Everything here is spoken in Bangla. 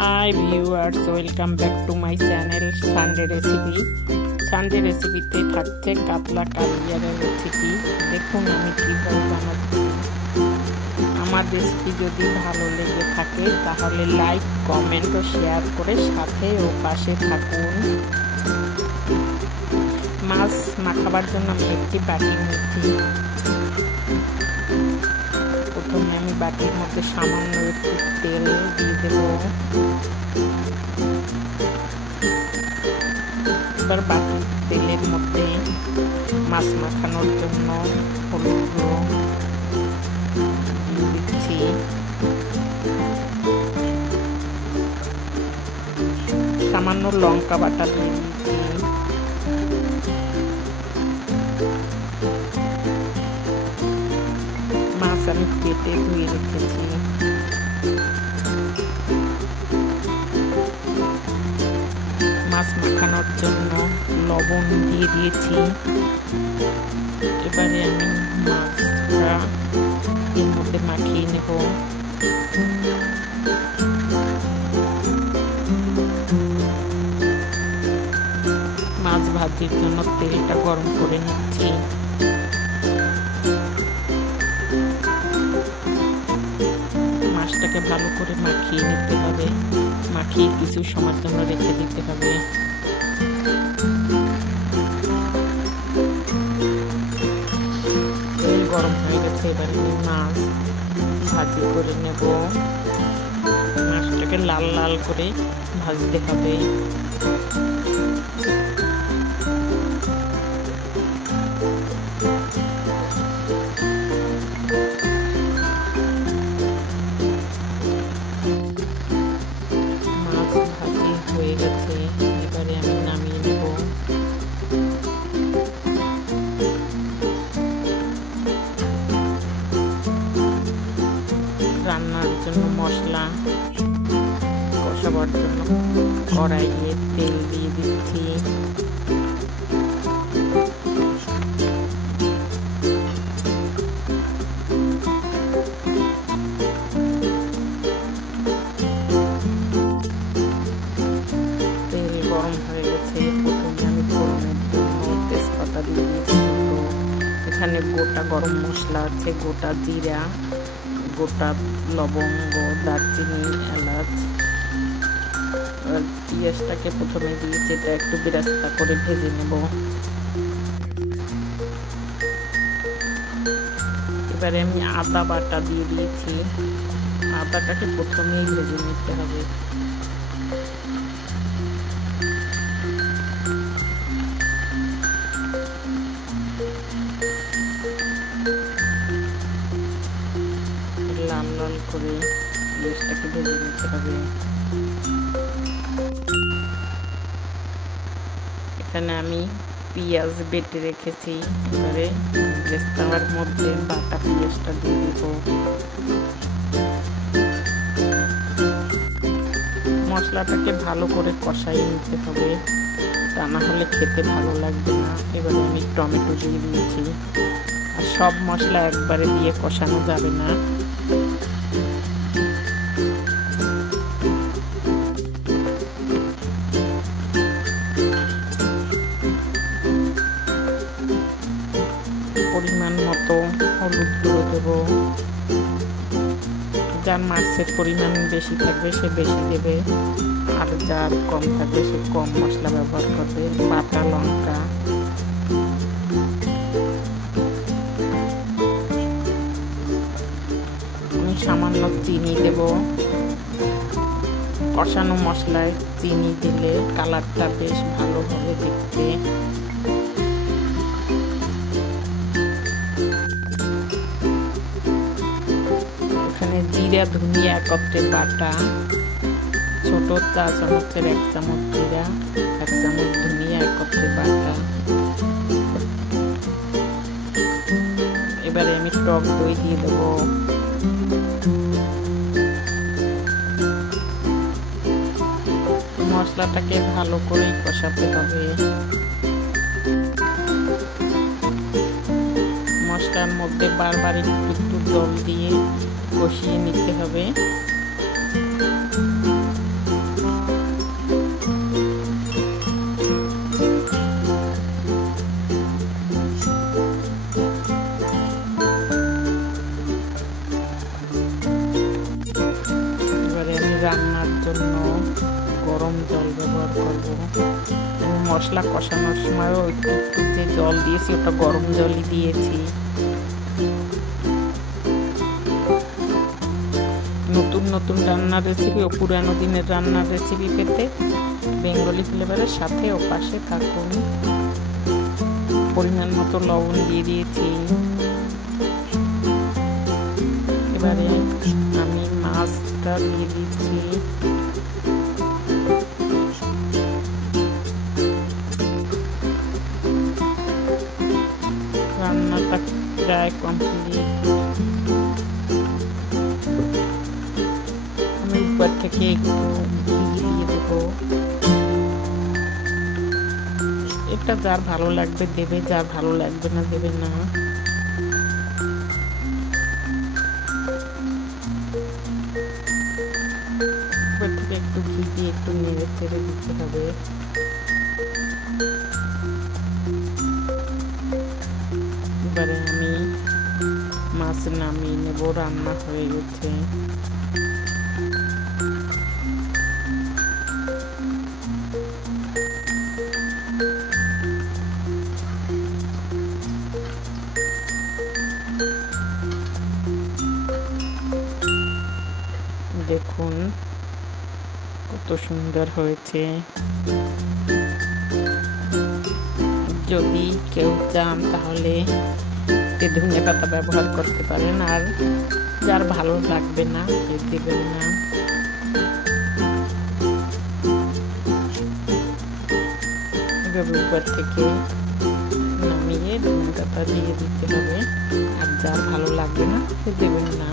Hi viewers, welcome back to my channel Sunday Recipe. Sunday রেসিপিতে থাকছে কাতলা কালিয়ারের রেসিপি। দেখুন আমি কিভাবে বানাচ্ছি। আমার রেসিপি যদি ভালো লেগে থাকে তাহলে লাইক, কমেন্ট ও শেয়ার করে সাথে ও পাশে থাকুন। মাছ মাখাবার জন্য আমি একটি বাটি নিচ্ছি। প্রথমে আমি বাটির মধ্যে সামান্য একটু তেল দিয়ে দেব। এবার বাটির তেলের মধ্যে মাছ মাখানোর জন্য হলুদ গুঁড়ো দিচ্ছি, সামান্য লঙ্কা বাটা দিয়ে দিচ্ছি, মাছ আমি কেটে ধুয়ে রেখেছি, মাছ মাখানোর জন্য লবণ দিয়ে দিয়েছি। এবারে আমি মাছটা এর মধ্যে মাখিয়ে নেব। মাছ ভাজির জন্য তেলটা গরম করে নিচ্ছি। মাছটাকে ভালো করে মাখিয়ে নিতে হবে, মাখিয়ে কিছু সময়ের জন্য রেখে দিতে হবে। তেল গরম হয়ে গেছে, এবার মাছ ভাজি করে নেব। মাছটাকে লাল লাল করে ভাজতে হবে। হয়ে গেছে, এবারে আমি নামিয়ে নেব। রান্নার জন্য মশলা কষাবার জন্য কড়াইয়ে তেল দিয়ে দিচ্ছি। গরম হয়ে গেছে, প্রথমে আমি ফোড়নের জন্য তেজপাতা দিয়ে দিয়েছি। এখানে গোটা গরম মশলা আছে, গোটা জিরা, গোটা লবঙ্গ, দারচিনি, এলাচ। পেঁয়াজটাকে প্রথমে দিয়েছি, এটা একটু বেরেস্তা করে ভেজে নেব। এবারে আমি আদা বাটা দিয়ে দিয়েছি। আদাটাকে প্রথমেই ভেজে নিতে হবে। লাল লাল করে পেঁয়াজটাকে ভেজে নিতে হবে। এখানে আমি পেঁয়াজ বেটে রেখেছি। এবারে বেরেস্তার মধ্যে বাটা পেঁয়াজটা দিয়ে দেব। মশলাটাকে ভালো করে কষাই নিতে হবে, তা না হলে খেতে ভালো লাগবে না। এবারে আমি টমেটো দিয়ে দিয়েছি। আর সব মশলা একবারে দিয়ে কষানো যাবে না। পরিমাণ মতো হলুদ গুঁড়ো দেব। যার মাছের পরিমাণ বেশি থাকবে সে বেশি দেবে, আর যার কম থাকবে সে কম মশলা ব্যবহার করবে। বাটা লঙ্কা, আমি সামান্য চিনি দেব। কষানো মশলায় চিনি দিলে কালারটা বেশ ভালো হবে দেখতে। জিরা ধনিয়া একত্রে বাটা, ছোট চা চামচের 1 চামচ জিরা, 1 চামচ ধনিয়া একত্রে বাটা। এবারে আমি টক দই দিয়ে দেবো। মশলাটাকে ভালো করে কষাতে হবে। মশলার মধ্যে বারবার একটু জল দিয়ে কষিয়ে নিতে হবে। রান্নার জন্য গরম জল ব্যবহার করব। মশলা কষানোর সময়ও একটু যে জল দিয়েছি ওটা গরম জলই দিয়েছি। নতুন নতুন রান্নার রেসিপি ও পুরানো দিনের রান্নার রেসিপি পেতে বেঙ্গলি ফ্লেভারের সাথে ও পাশে থাকুন। পরিমাণ মতো লবণ দিয়ে দিয়েছি। এবারে আমি মাছটা দিয়ে দিচ্ছি। রান্নাটা প্রায় কমপ্লিট। আমি উপর থেকে একটু ঘি দিয়ে দেবো। এটা যার ভালো লাগবে দেবে, যার ভালো লাগবে না দেবে না। উপর থেকে একটু ঘি দিয়ে একটু নেড়ে চেড়ে দিতে হবে। এবারে আমি মাছ নামিয়ে নেব। রান্না হয়ে গেছে। দেখুন কত সুন্দর হয়েছে। যদি কেউ চান তাহলে ধনে পাতা ব্যবহার করতে পারেন, আর যার ভালো লাগবে না দেবেন না। উপর থেকে নামিয়ে ধনে পাতা দিয়ে দিতে হবে, আর যার ভালো লাগবে না সে দেবেন না।